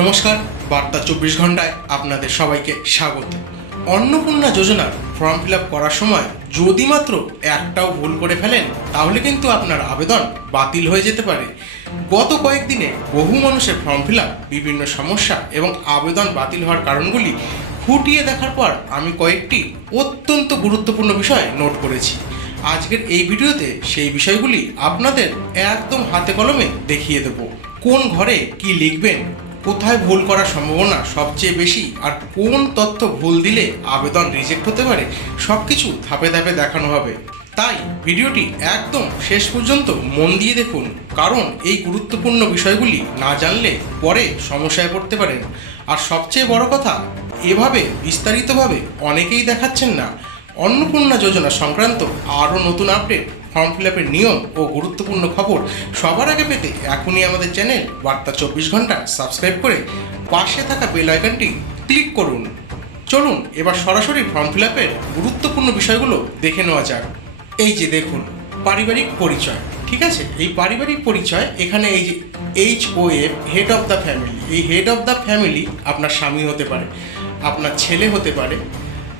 নমস্কার, বার্তা 24 ঘন্টায় আপনাদের সবাইকে স্বাগত। অন্নপূর্ণা যোজনার ফর্ম ফিল আপ করার সময় যদি মাত্র একটাও ভুল করে ফেলেন তাহলে কিন্তু আপনার আবেদন বাতিল হয়ে যেতে পারে। গত কয়েকদিনে বহু মানুষের ফর্ম ফিল আপ বিভিন্ন সমস্যা এবং আবেদন বাতিল হওয়ার কারণগুলি খুঁটিয়ে দেখার পর আমি কয়েকটি অত্যন্ত গুরুত্বপূর্ণ বিষয় নোট করেছি। আজকের এই ভিডিওতে সেই বিষয়গুলি আপনাদের একদম হাতে কলমে দেখিয়ে দেব। কোন ঘরে কি লিখবেন, কোথায় ভুল করার সম্ভাবনা সবচেয়ে বেশি, আর কোন তথ্য ভুল দিলে আবেদন রিজেক্ট হতে পারে, সব কিছু ধাপে ধাপে দেখানো হবে। তাই ভিডিওটি একদম শেষ পর্যন্ত মন দিয়ে দেখুন, কারণ এই গুরুত্বপূর্ণ বিষয়গুলি না জানলে পরে সমস্যায় পড়তে পারেন। আর সবচেয়ে বড় কথা, এভাবে বিস্তারিতভাবে অনেকেই দেখাচ্ছেন না। অন্নপূর্ণা যোজনা সংক্রান্ত আরও নতুন আপডেট, ফর্ম ফিল আপের নিয়ম ও গুরুত্বপূর্ণ খবর সবার আগে পেতে এখনই আমাদের চ্যানেল বার্তা 24 ঘন্টা সাবস্ক্রাইব করে পাশে থাকা বেল আইকনটি ক্লিক করুন। চলুন এবার সরাসরি ফর্ম ফিল আপের গুরুত্বপূর্ণ বিষয়গুলো দেখে নেওয়া যাক। এই যে দেখুন, পারিবারিক পরিচয়। ঠিক আছে, এই পারিবারিক পরিচয় এখানে এই যে HOF, head of the family. এই হেড অফ দ্য ফ্যামিলি আপনার স্বামী হতে পারে, আপনার ছেলে হতে পারে,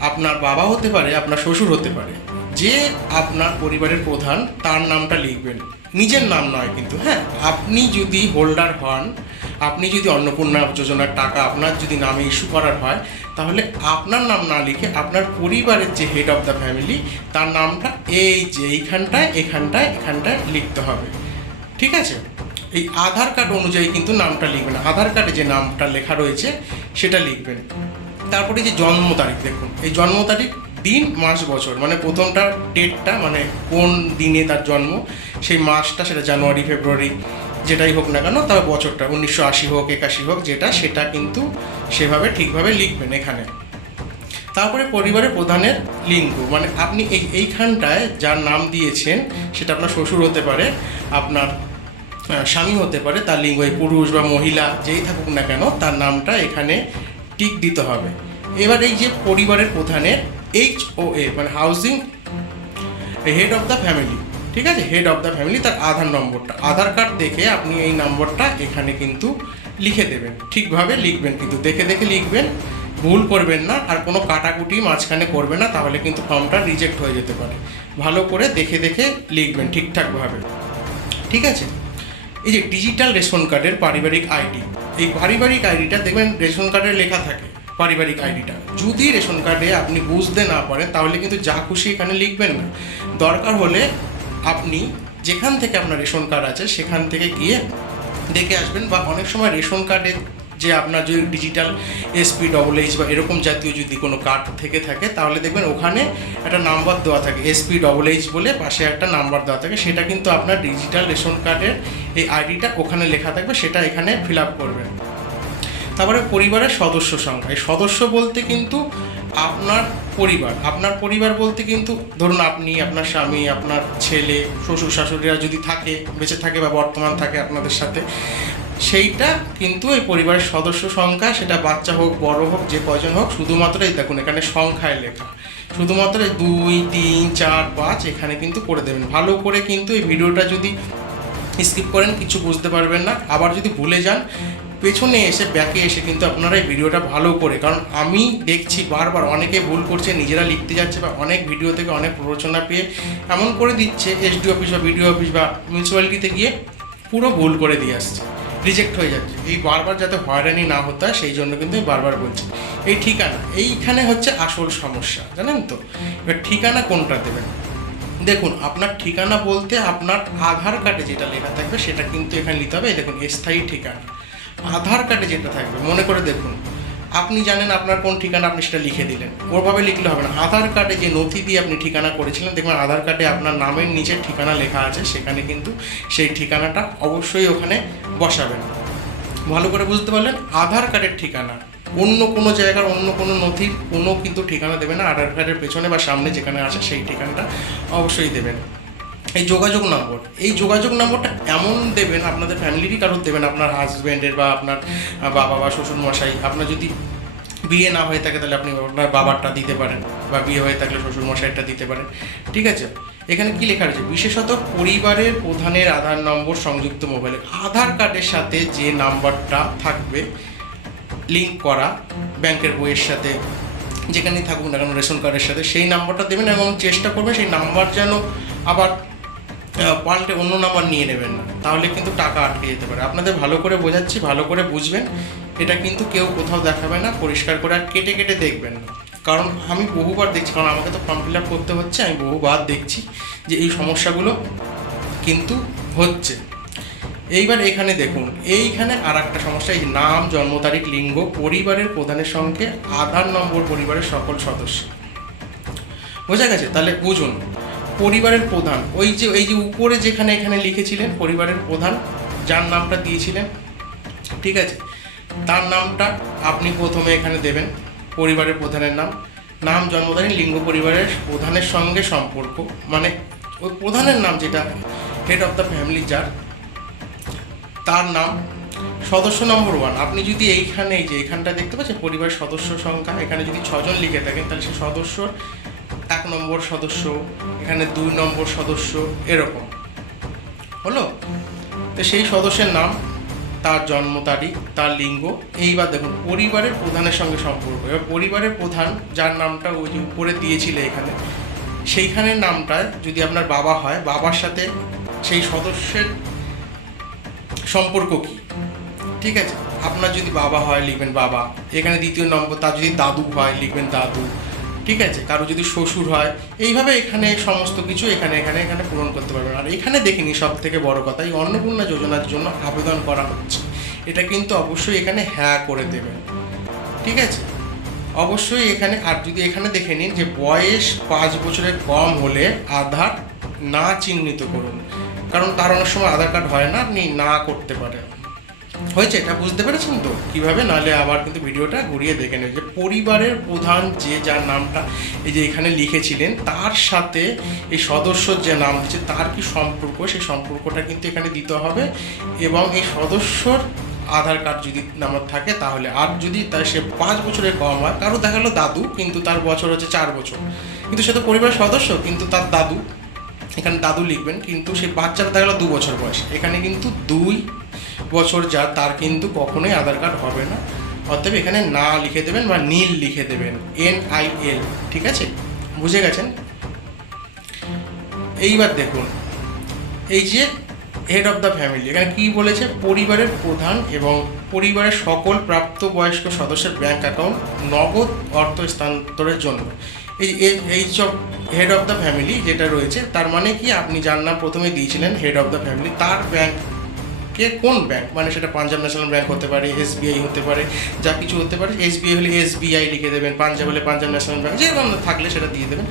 আপনার বাবা হতে পারে, আপনার শ্বশুর হতে পারে। যে আপনার পরিবারের প্রধান তার নামটা লিখবেন, নিজের নাম নয় কিন্তু। হ্যাঁ, আপনি যদি হোল্ডার হন, আপনি যদি অন্নপূর্ণা যোজনার টাকা আপনার যদি নামে ইস্যু করার হয়, তাহলে আপনার নাম না লিখে আপনার পরিবারের যে হেড অফ দ্য ফ্যামিলি তার নামটা এই যে এখানটায় লিখতে হবে। ঠিক আছে, এই আধার কার্ড অনুযায়ী কিন্তু নামটা লিখবেন, আধার কার্ডে যে নামটা লেখা রয়েছে সেটা লিখবেন। তারপরে যে জন্ম তারিখ, দেখুন এই জন্ম তারিখ, দিন, মাস, বছর, মানে প্রথমটা ডেটটা, মানে কোন দিনে তার জন্ম, সেই মাসটা সেটা জানুয়ারি, ফেব্রুয়ারি যেটাই হোক না কেন, তবে বছরটা 1980 হোক, 81 হোক, সেটা কিন্তু সেভাবে ঠিকভাবে লিখবেন এখানে। তারপরে পরিবারের প্রধানের লিঙ্গ, মানে আপনি এইখানটায় যার নাম দিয়েছেন সেটা আপনার শ্বশুর হতে পারে, আপনার স্বামী হতে পারে, তার লিঙ্গ এই পুরুষ বা মহিলা যেই থাকুক না কেন তার নামটা এখানে টিক দিতে হবে। এবার এই যে পরিবারের প্রধানের HOA মানে housing head of the family, ঠিক আছে, হেড অফ দ্য ফ্যামিলি, তার আধার নম্বরটা, আধার কার্ড দেখে আপনি এই নম্বরটা এখানে কিন্তু লিখে দেবেন। ঠিকভাবে লিখবেন, কিন্তু দেখে দেখে লিখবেন, ভুল করবেন না, আর কোনো কাটাকুটি মাঝখানে করবেন না, তাহলে কিন্তু ফর্মটা রিজেক্ট হয়ে যেতে পারে। ভালো করে দেখে দেখে লিখবেন ঠিকঠাকভাবে। ঠিক আছে, এই যে ডিজিটাল রেশন কার্ডের পারিবারিক আইডি, এই পারিবারিক আইডিটা দেখবেন রেশন কার্ডে লেখা থাকে পারিবারিক আইডিটা। যদি রেশন কার্ডে আপনি বুঝতে না পারেন তাহলে কিন্তু যা খুশি এখানে লিখবেন না। দরকার হলে আপনি যেখান থেকে আপনার রেশন কার্ড আছে সেখান থেকে গিয়ে দেখে আসবেন, বা অনেক সময় রেশন কার্ডে যে আপনার যদি ডিজিটাল SP+H বা এরকম জাতীয় যদি কোনো কার্ড থেকে থাকে তাহলে দেখবেন ওখানে একটা নাম্বার দেওয়া থাকে, SP+H বলে পাশে একটা নাম্বার দেওয়া থাকে, সেটা কিন্তু আপনার ডিজিটাল রেশন কার্ডের এই আইডিটা ওখানে লেখা থাকবে, সেটা এখানে ফিল আপ করবেন। তারপরে পরিবারের সদস্য সংখ্যা, এই সদস্য বলতে কিন্তু আপনার পরিবার বলতে কিন্তু ধরুন আপনি, আপনার স্বামী, আপনার ছেলে, শ্বশুর শাশুড়িরা যদি থাকে, বেঁচে থাকে বা বর্তমান থাকে আপনাদের সাথে, সেইটা কিন্তু এই পরিবারের সদস্য সংখ্যা, সেটা বাচ্চা হোক বড় হোক যে কয়জন হোক, শুধুমাত্র এই দেখুন এখানে সংখ্যায় লেখা, শুধুমাত্র 2, 3, 4, 5 এখানে কিন্তু করে দেবেন। ভালো করে কিন্তু এই ভিডিওটা যদি স্কিপ করেন কিছু বুঝতে পারবেন না, আবার যদি ভুলে যান পেছনে এসে ব্যাকে এসে কিন্তু আপনারা এই ভিডিওটা ভালো করে, কারণ আমি দেখছি বারবার অনেকে ভুল করছে, নিজেরা লিখতে যাচ্ছে বা অনেক ভিডিও থেকে অনেক প্ররোচনা পেয়ে এমন করে দিচ্ছে, SD অফিস বা BDO অফিস বা মিউনিসিপ্যালিটিতে গিয়ে পুরো ভুল করে দিয়ে আসছে, রিজেক্ট হয়ে যাচ্ছে। এই বারবার যাতে হয়রানি না হতে হয় সেই জন্য কিন্তু আমি বারবার বলছি। এই ঠিকানা, এইখানে হচ্ছে আসল সমস্যা, জানেন তো। এবার ঠিকানা কোনটা দেবেন, দেখুন আপনার ঠিকানা বলতে আপনার আধার কার্ডে যেটা লেখা থাকবে সেটা কিন্তু এখানে নিতে হবে। এই দেখুন স্থায়ী ঠিকানা, আধার কার্ডে যেটা থাকবে, মনে করে দেখুন আপনি জানেন আপনার কোন ঠিকানা, আপনি সেটা লিখে দিলেন, ওভাবে লিখলে হবে না। আধার কার্ডে যে নথি দিয়ে আপনি ঠিকানা করেছিলেন, দেখবেন আধার কার্ডে আপনার নামের নিচে ঠিকানা লেখা আছে, সেখানে কিন্তু সেই ঠিকানাটা অবশ্যই ওখানে বসাবেন। ভালো করে বুঝতে পারলেন, আধার কার্ডের ঠিকানা, অন্য কোনো জায়গার অন্য কোনো নথির কোনো কিন্তু ঠিকানা দেবেন না, আধার কার্ডের পেছনে বা সামনে যেখানে আছে সেই ঠিকানাটা অবশ্যই দেবেন। এই যোগাযোগ নম্বর, এই যোগাযোগ নম্বরটা এমন দেবেন, আপনাদের ফ্যামিলিরই কারোর দেবেন, আপনার হাজব্যান্ডের বা আপনার বাবা বা শ্বশুর মশাই, আপনার যদি বিয়ে না হয়ে থাকে তাহলে আপনি আপনার বাবারটা দিতে পারেন, বা বিয়ে হয়ে থাকলে শ্বশুর মশাইটা দিতে পারেন। ঠিক আছে, এখানে কি লেখা রয়েছে, বিশেষত পরিবারের প্রধানের আধার নম্বর সংযুক্ত মোবাইলে, আধার কার্ডের সাথে যে নাম্বারটা থাকবে লিঙ্ক করা ব্যাংকের বইয়ের সাথে, যেখানেই থাকুক না কেন রেশন কার্ডের সাথে, সেই নাম্বারটা দেবেন এবং চেষ্টা করবেন সেই নাম্বার যেন আবার পাল্টে অন্য নাম্বার নিয়ে নেবেন না, তাহলে কিন্তু টাকা আটকে যেতে পারে। আপনাদের ভালো করে বোঝাচ্ছি, ভালো করে বুঝবেন, এটা কিন্তু কেউ কোথাও দেখাবে না, পরিষ্কার করে আর কেটে কেটে দেখবেন না। কারণ আমি বহুবার দেখছি, কারণ আমাকে তো ফর্ম ফিল আপ করতে হচ্ছে, আমি বহুবার দেখছি যে এই সমস্যাগুলো কিন্তু হচ্ছে। এইবার এখানে দেখুন, এইখানে আর একটা সমস্যা, এই নাম, জন্ম তারিখ, লিঙ্গ, পরিবারের প্রধানের সঙ্গে আধার নম্বর, পরিবারের সকল সদস্য। বোঝা গেছে? তাহলে বুঝুন, পরিবারের প্রধান এই যে উপরে যেখানে এখানে লিখেছিলেন পরিবারের প্রধান, যার নামটা দিয়েছিলেন, ঠিক আছে, তার নামটা আপনি প্রথমে এখানে দেবেন, পরিবারের প্রধানের নাম, নাম, জন্ম তারিখ, লিঙ্গ, পরিবারের প্রধানের সঙ্গে সম্পর্ক, মানে ওই প্রধানের নাম যেটা হেড অফ দ্য ফ্যামিলি যার, তার নাম, সদস্য নম্বর 1। আপনি যদি এইখানে এই যে এখানটা দেখতে পাচ্ছেন পরিবারের সদস্য সংখ্যা, এখানে যদি 6 জন লিখে থাকেন তাহলে সে সদস্যর 1 নম্বর সদস্য, এখানে 2 নম্বর সদস্য, এরকম হলো। তো সেই সদস্যের নাম, তার জন্ম তারিখ, তার লিঙ্গ। এইবার দেখুন পরিবারের প্রধানের সঙ্গে সম্পর্ক। এবার পরিবারের প্রধান যার নামটা ওই যে উপরে দিয়েছিল এখানে, সেইখানের নামটা যদি আপনার বাবা হয়, বাবার সাথে সেই সদস্যের সম্পর্ক কী, ঠিক আছে। আপনার যদি বাবা হয় লিখবেন বাবা, এখানে দ্বিতীয় নম্বর, তার যদি দাদু হয় লিখবেন দাদু, ঠিক আছে। কারো যদি শ্বশুর হয়, এইভাবে এখানে সমস্ত কিছু এখানে এখানে এখানে পূরণ করতে পারবেন। আর এখানে দেখিনি সব থেকে বড় কথা, এই অন্নপূর্ণা যোজনার জন্য আবেদন করা হচ্ছে, এটা কিন্তু অবশ্যই এখানে হ্যাঁ করে দেবেন, ঠিক আছে, অবশ্যই এখানে। আর যদি এখানে দেখে নিন যে বয়স 5 বছরের কম হলে আধার না চিহ্নিত করুন, কারণ তার অনেক সময় আধার কার্ড হয় না, আপনি না করতে পারেন। হয়েছে? এটা বুঝতে পেরেছেন তো কীভাবে? নাহলে আবার কিন্তু ভিডিওটা ঘুরিয়ে দেখে নেবে যে পরিবারের প্রধান যে যার নামটা এই যে এখানে লিখেছিলেন, তার সাথে এই সদস্যর যে নাম দিচ্ছে তার কি সম্পর্ক, সেই সম্পর্কটা কিন্তু এখানে দিতে হবে। এবং এই সদস্যর আধার কার্ড যদি নাম্বার থাকে তাহলে, আর যদি তার সে 5 বছরের কম হয়, কারো দেখা গেলো দাদু কিন্তু তার বছর হচ্ছে 4 বছর, কিন্তু সে তো পরিবারের সদস্য, কিন্তু তার দাদু, এখানে দাদু লিখবেন, কিন্তু সেই বাচ্চাটা দেখা গেলো 2 বছর বয়স, এখানে কিন্তু 2 বছর যা, তার কিন্তু কখনোই আধার কার্ড হবে না। অতএব এখানে না লিখে দেবেন বা নীল লিখে দেবেন, NIL, ঠিক আছে, বুঝে গেছেন? এইবার দেখুন এই যে হেড অফ দ্য ফ্যামিলি, এখানে কী বলেছে, পরিবারের প্রধান এবং পরিবারের সকল প্রাপ্তবয়স্ক সদস্যের ব্যাংক অ্যাকাউন্ট নগদ অর্থ স্থানান্তরের জন্য। এই সব হেড অফ দ্য ফ্যামিলি যেটা রয়েছে, তার মানে কি, আপনি যার নাম প্রথমে দিয়েছিলেন হেড অফ দ্য ফ্যামিলি, তার ব্যাংকে কোন ব্যাংক, মানে সেটা পাঞ্জাব ন্যাশনাল ব্যাংক হতে পারে, SBI হতে পারে, যা কিছু হতে পারে। SBI হলে SBI লিখে দেবেন, পাঞ্জাব হলে পাঞ্জাব ন্যাশনাল ব্যাংক, যেরকম থাকলে সেটা দিয়ে দেবেন,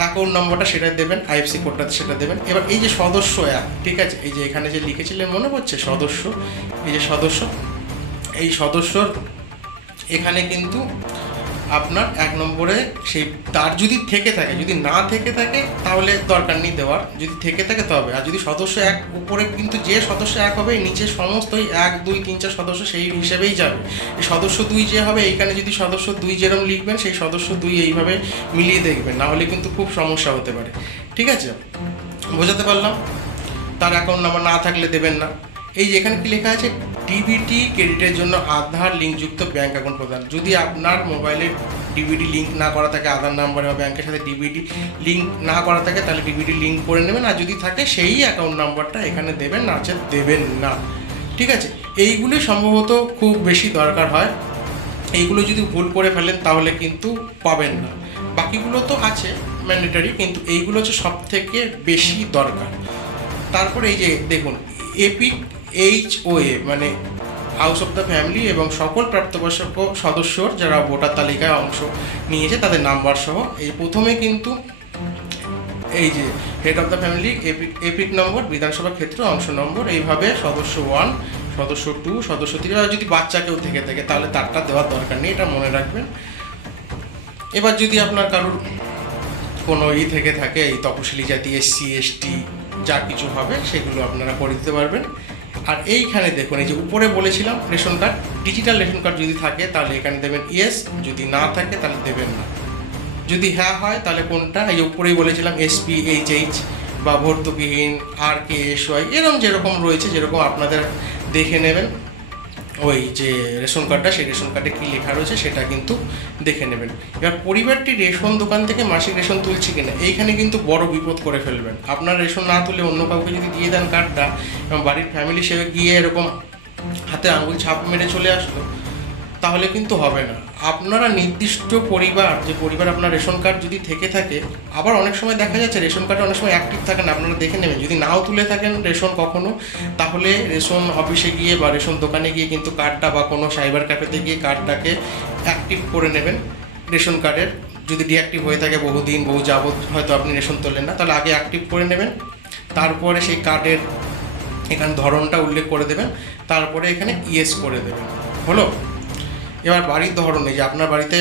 অ্যাকাউন্ট নম্বরটা সেটা দেবেন, IFSC কোডটা সেটা দেবেন। এবার এই যে সদস্য ঠিক আছে, এই যে এখানে যে লিখেছিলেন মনে পড়ছে সদস্য, এই যে সদস্য, এই সদস্যর এখানে কিন্তু আপনার 1 নম্বরে সেই তার যদি থেকে থাকে, যদি না থেকে থাকে তাহলে দরকার নেই দেওয়ার, যদি থেকে থাকে তবে। আর যদি সদস্য 1 উপরে কিন্তু যে সদস্য 1 হবে, নিচে সমস্ত 1 2 3 4 সদস্য সেই হিসেবেই যাবে। এই সদস্য 2 যে হবে, এইখানে যদি সদস্য 2 যেরকম লিখবেন, সেই সদস্য 2 এইভাবে মিলিয়ে দেখবেন, না হলে কিন্তু খুব সমস্যা হতে পারে, ঠিক আছে, বোঝাতে পারলাম? তার অ্যাকাউন্ট নাম্বার না থাকলে দেবেন না। এই যে এখানে কি লেখা আছে, DBT ক্রেডিটের জন্য আধার লিঙ্কযুক্ত ব্যাঙ্ক অ্যাকাউন্ট প্রদান। যদি আপনার মোবাইলে DBT লিঙ্ক না করা থাকে, আধার নাম্বার বা ব্যাংকের সাথে DBT লিঙ্ক না করা থাকে, তাহলে DBT লিঙ্ক করে নেবেন, আর যদি থাকে সেই অ্যাকাউন্ট নাম্বারটা এখানে দেবেন, না আছে দেবেন না, ঠিক আছে। এইগুলি সম্ভবত খুব বেশি দরকার হয়, এইগুলো যদি ভুল করে ফেলেন তাহলে কিন্তু পাবেন না। বাকিগুলো তো আছে ম্যান্ডেটরি, কিন্তু এইগুলো হচ্ছে সব থেকে বেশি দরকার। তারপরে এই যে দেখুন, এপিক HOA মানে হাউস অফ দ্য ফ্যামিলি এবং সকল প্রাপ্তবয়স্ক সদস্যর যারা ভোটার তালিকায় অংশ নিয়েছে তাদের নাম্বার সহ, এই প্রথমে কিন্তু এই যে head of the family, epic নম্বর, বিধানসভা ক্ষেত্র অংশ নম্বর, এইভাবে সদস্য 1, সদস্য 2, সদস্য 3, আর যদি বাচ্চা কেউ থেকে থাকে তাহলে তারটা দেওয়ার দরকার নেই, এটা মনে রাখবেন। এবার যদি আপনার কারোর কোনো থেকে থাকে, এই তপশিলি জাতি, SC ST যা কিছু হবে সেগুলো আপনারা করে দিতে পারবেন। আর এইখানে দেখুন, এই যে উপরে বলেছিলাম ration card, digital ration card যদি থাকে তাহলে এখানে দেবেন ইয়েস, যদি না থাকে তাহলে দেবেন না। যদি হ্যাঁ হয় তাহলে কোনটা, এই যে উপরেই বলেছিলাম SPHH বা ভর্তুকিহীন, RKSY, এরকম যেরকম রয়েছে, যেরকম আপনাদের দেখে নেবেন, ওই যে রেশন কার্ডটা, সেই রেশন কার্ডে কী লেখা রয়েছে সেটা কিন্তু দেখে নেবেন। এবার পরিবারটি রেশন দোকান থেকে মাসিক রেশন তুলছে কিনা, এইখানে কিন্তু বড় বিপদ করে ফেলবেন। আপনার রেশন না তুলে অন্য কাউকে যদি দিয়ে দেন কার্ডটা, এবং বাড়ির ফ্যামিলি সে গিয়ে এরকম হাতে আঙুল ছাপ মেরে চলে আসলো, তাহলে কিন্তু হবে না। আপনারা নির্দিষ্ট পরিবার, যে পরিবার আপনার রেশন কার্ড যদি থেকে থাকে, আবার অনেক সময় দেখা যাচ্ছে রেশন কার্ডে অনেক সময় অ্যাক্টিভ থাকে না, আপনারা দেখে নেবেন। যদি নাও তুলে থাকেন রেশন কখনো, তাহলে রেশন অফিসে গিয়ে বা রেশন দোকানে গিয়ে কিন্তু কার্ডটা, বা কোনো সাইবার ক্যাফেতে গিয়ে কার্ডটাকে অ্যাক্টিভ করে নেবেন। রেশন কার্ডের যদি ডিঅ্যাক্টিভ হয়ে থাকে বহুদিন বহু যাবত, হয়তো আপনি রেশন তোলেন না, তাহলে আগে অ্যাক্টিভ করে নেবেন। তারপরে সেই কার্ডের এখানে ধরনটা উল্লেখ করে দেবেন, তারপরে এখানে ইয়েস করে দেবেন। হলো। এবার বাড়ির ধরন, এই যে আপনার বাড়িতে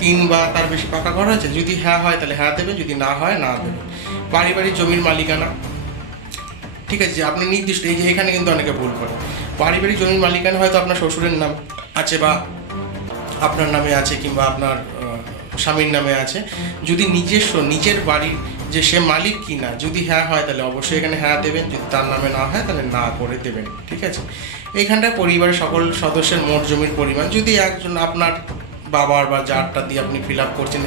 3 বা তার বেশি পাকা ঘর আছে, যদি হ্যাঁ হয় তাহলে হ্যাঁ দেবেন, যদি না হয় না দেবেন। পারিবারিক জমির মালিকানা, ঠিক আছে, যে আপনি নির্দিষ্ট, এই যে এখানে কিন্তু অনেকে ভুল করে। পারিবারিক জমির মালিকানা হয়তো আপনার শ্বশুরের নাম আছে, বা আপনার নামে আছে, কিংবা আপনার স্বামীর নামে আছে। যদি নিজস্ব নিজের বাড়ির যে সে মালিক কি না, যদি হ্যাঁ হয় তাহলে অবশ্যই এখানে হ্যাঁ দেবেন, যদি তার নামে না হয় তাহলে না করে দেবেন, ঠিক আছে। এইখানটায় পরিবারের সকল সদস্যের মোট জমির পরিমাণ, যদি একজন আপনার বাবার বা যারটা দিয়ে আপনি ফিল আপ করছেন,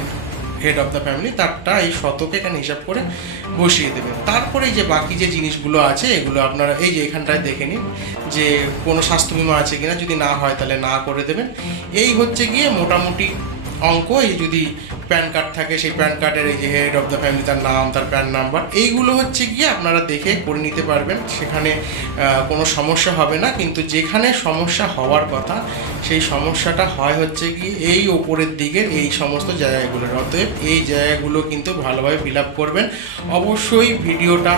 হেড অফ দ্য ফ্যামিলি, তারটা এই শতকে এখানে হিসাব করে বসিয়ে দেবেন। তারপরে যে বাকি যে জিনিসগুলো আছে এগুলো আপনারা এই যে এখানটায় দেখে নিন যে কোনো স্বাস্থ্য বিমা আছে কিনা, যদি না হয় তাহলে না করে দেবেন। এই হচ্ছে গিয়ে মোটামুটি অঙ্ক। এই যদি প্যান কার্ড থাকে, সেই প্যান কার্ডের এই যে হেড অফ দ্য ফ্যামিলি, তার নাম, তার প্যান নাম্বার, এইগুলো হচ্ছে গিয়ে আপনারা দেখে করে নিতে পারবেন। সেখানে কোনো সমস্যা হবে না। কিন্তু যেখানে সমস্যা হওয়ার কথা, সেই সমস্যাটা হয় হচ্ছে কি এই ওপরের দিকের এই সমস্ত জায়গাগুলোর। অতএব এই জায়গাগুলো কিন্তু ভালোভাবে ফিল আপ করবেন। অবশ্যই ভিডিওটা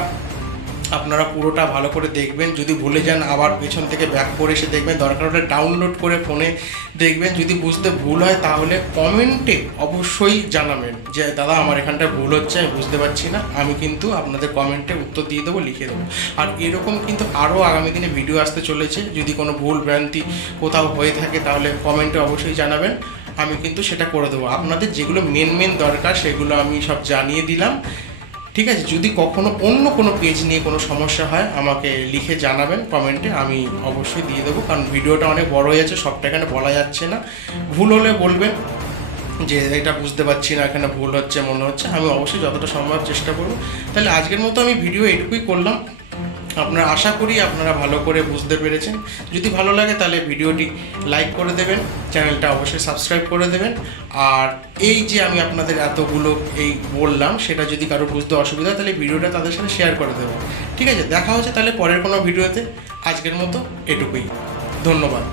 আপনারা পুরোটা ভালো করে দেখবেন। যদি ভুলে যান আবার পেছন থেকে ব্যাক করে এসে দেখবেন, দরকার হলে ডাউনলোড করে ফোনে দেখবেন। যদি বুঝতে ভুল হয় তাহলে কমেন্টে অবশ্যই জানাবেন যে দাদা আমার এখানটায় ভুল হচ্ছে, আমি বুঝতে পারছি না। আমি কিন্তু আপনাদের কমেন্টে উত্তর দিয়ে দেবো, লিখে দেবো। আর এরকম কিন্তু আরও আগামী দিনে ভিডিও আসতে চলেছে। যদি কোনো ভুল ভ্রান্তি কোথাও হয়ে থাকে তাহলে কমেন্টে অবশ্যই জানাবেন, আমি কিন্তু সেটা করে দেবো। আপনাদের যেগুলো মেন দরকার সেগুলো আমি সব জানিয়ে দিলাম, ঠিক আছে। যদি কখনো অন্য কোনো পেজ নিয়ে কোনো সমস্যা হয় আমাকে লিখে জানাবেন কমেন্টে, আমি অবশ্যই দিয়ে দেবো। কারণ ভিডিওটা অনেক বড় হয়ে যাচ্ছে, সবটা এখানে বলা যাচ্ছে না। ভুল হলে বলবেন যে এটা বুঝতে পারছি না, এখানে ভুল হচ্ছে মনে হচ্ছে, আমি অবশ্যই যতটা সম্ভব চেষ্টা করব। তাহলে আজকের মতো আমি ভিডিও এটুকুই করলাম। আপনারা আশা করি আপনারা ভালো করে বুঝতে পেরেছেন। যদি ভালো লাগে তাহলে ভিডিওটি লাইক করে দেবেন, চ্যানেলটা অবশ্যই সাবস্ক্রাইব করে দেবেন। আর এই যে আমি আপনাদের এতগুলো এই বললাম, সেটা যদি কারো বুঝতে অসুবিধা হয় তাহলে ভিডিওটা তাদের সাথে শেয়ার করে দেবেন, ঠিক আছে। দেখা হচ্ছে তাহলে পরের কোনো ভিডিওতে। আজকের মতো এটুকুই, ধন্যবাদ।